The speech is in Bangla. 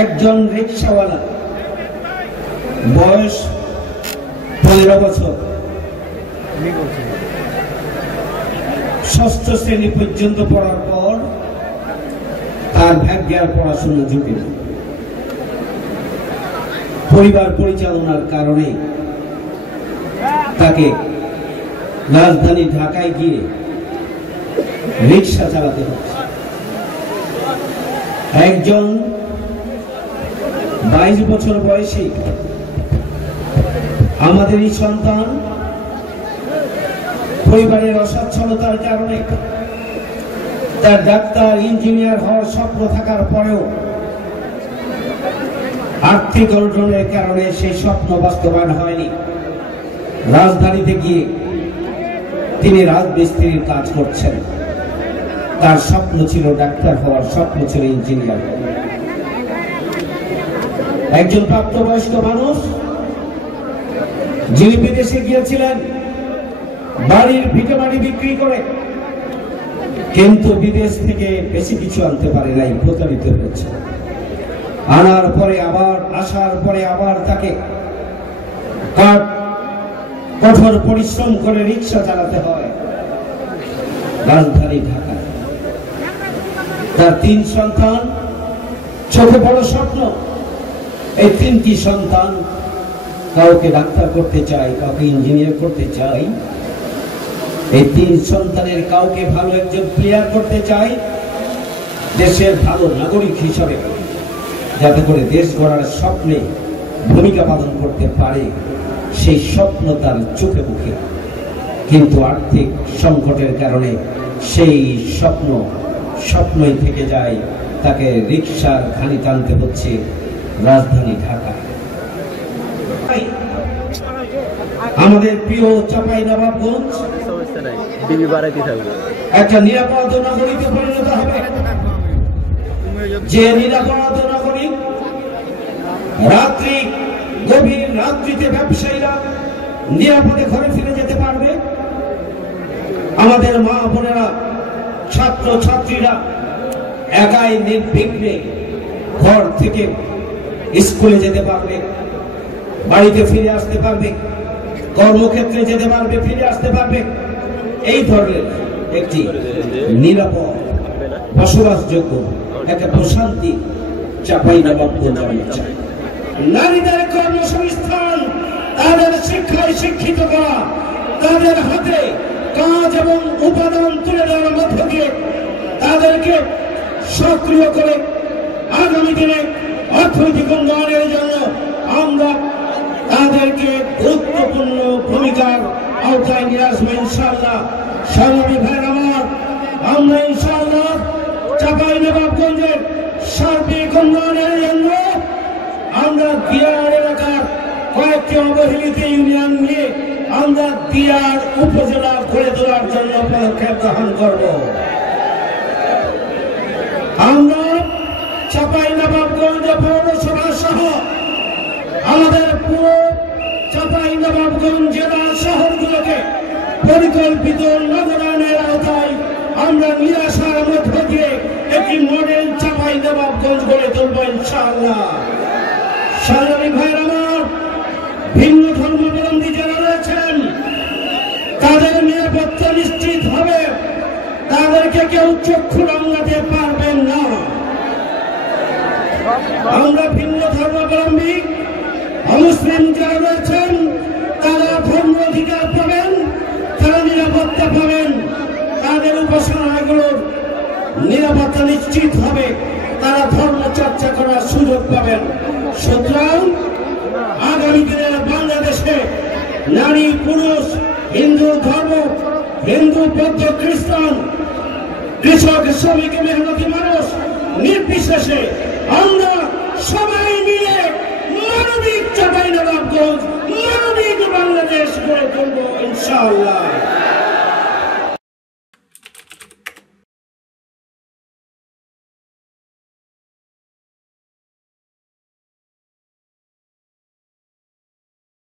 একজন রিকশাওয়ালা, বয়স 15 বছর, ষষ্ঠ শ্রেণী পর্যন্ত পড়ার পর তার ভাগ্যে আর পড়াশোনা জুটে না। পরিবার পরিচালনার কারণে তাকে রাজধানী ঢাকায় গিয়ে রিকশা চালাতে হচ্ছে। একজন 22 বছর বয়সী আমাদেরই সন্তান পরিবারের অসচ্ছলতার কারণে তার ডাক্তার ইঞ্জিনিয়ার হওয়ার স্বপ্ন থাকার পরেও আর্থিক অনটনের কারণে সেই স্বপ্ন বাস্তবায়ন হয়নি। রাজধানীতে গিয়ে তিনি রাজমিস্ত্রির কাজ করছেন। তার স্বপ্ন ছিল ডাক্তার হওয়ার, স্বপ্ন ছিল ইঞ্জিনিয়ার। একজন প্রাপ্তবয়স্ক মানুষ যিনি বিদেশে গিয়েছিলেন বাড়ির ভিটেমাটি বিক্রি করে, কিন্তু বিদেশ থেকে বেশি কিছু আনতে পারে নাই, প্রতারিত হয়েছে। আনার পরে আবার, আসার পরে আবার তাকে কঠোর পরিশ্রম করে রিক্সা চালাতে হয় রাজধানী ঢাকা। তার 3 সন্তান, চোখে বড় স্বপ্ন। এই 3টি সন্তান কাউকে ডাক্তার করতে চায়, কাউকে ইঞ্জিনিয়ার করতে চায়। এই 3 সন্তানের কাউকে ভালো একজন প্লেয়ার করতে চায়, দেশের ভালো নাগরিক হিসাবে, যাতে করে দেশ গড়ার স্বপ্নে ভূমিকা পালন করতে পারে। সেই স্বপ্ন তার চোখে মুখে, কিন্তু আর্থিক সংকটের কারণে সেই স্বপ্নই থেকে যায়। তাকে রিকশার খানি টানতে হচ্ছে রাজধানী ঢাকা। আমাদের প্রিয় চাঁপাইনবাবগঞ্জ একটা নিরাপদ নাগরিকে পরিণত হবে, যে নিরাপদ নাগরিক গভীর রাত্রিতে ব্যবসায়ীরা নিরাপদে ঘরে ফিরে যেতে পারবে। আমাদের মা বোনেরা, ছাত্র ছাত্রীরা একাই নির্বিঘ্নে ঘর থেকে স্কুলে যেতে পারবে, বাড়িতে ফিরে আসতে পারবে, কর্মক্ষেত্রে যেতে পারবে, ফিরে আসতে পারবে। এই ধরনের একটি নিরাপদ, বসবাসযোগ্য একটা প্রশান্তি চাঁপাইনবাবগঞ্জ আমরা চাই। নারীদের কর্মসংস্থান, তাদের শিক্ষায় শিক্ষিত করা, তাদের হাতে কাজ এবং উপাদান তুলে দেওয়ার মধ্য দিয়ে তাদেরকে সক্রিয় করে আগামী দিনে অর্থনৈতিক উন্নয়নের জন্য আমরা তাদেরকে গুরুত্বপূর্ণ ভূমিকার আওতায় নিয়ে আসবো ইনশাআল্লাহ। সংগ্রামী ভাইয়ের আমার, আমরা ইনশাআল্লাহ চাঁপাইনবাবগঞ্জের সার্বিক উন্নয়নের জন্য আমরা দিয়ার এলাকার কয়েকটি অবহেলিত ইউনিয়ন নিয়ে আমরা দিয়ার উপজেলা গড়ে তোলার জন্য পদক্ষেপ গ্রহণ করব। আমরা চাঁপাইনবাবগঞ্জ পৌরসভা সহ আমাদের পুরো চাঁপাইনবাবগঞ্জ জেলা শহরগুলোকে পরিকল্পিত নগরায়নের আওতায় আমরা নিয়ে আসার মধ্য দিয়ে একটি মডেল চাঁপাইনবাবগঞ্জ গড়ে তুলব ইনশাআল্লাহ। সংগ্রামী ভাইয়ের আমার, ভিন্ন ধর্মাবলম্বী যারা রয়েছেন তাদের নিরাপত্তা নিশ্চিত হবে, তাদেরকে কেউ চক্ষু রাঙাতে পারবেন না। আমরা ভিন্ন ধর্মাবলম্বী অমুসলিম যারা রয়েছেন তারা ধর্ম অধিকার পাবেন, তারা নিরাপত্তা পাবেন, তাদের উপাসনাগুলোর নিরাপত্তা নিশ্চিত হবে, তারা ধর্ম চর্চা করার সুযোগ পাবেন। সুতরাং আগামী দিনের বাংলাদেশে নারী পুরুষ, হিন্দু ধর্ম, হিন্দু বৌদ্ধ খ্রিস্টান, কৃষক শ্রমিক মেহনতি মানুষ নির্বিশেষে আমরা সবাই মিলে মানবিক চাঁপাইনবাবগঞ্জ, মানবিক বাংলাদেশ গড়ে তুলব ইনশাআল্লাহ।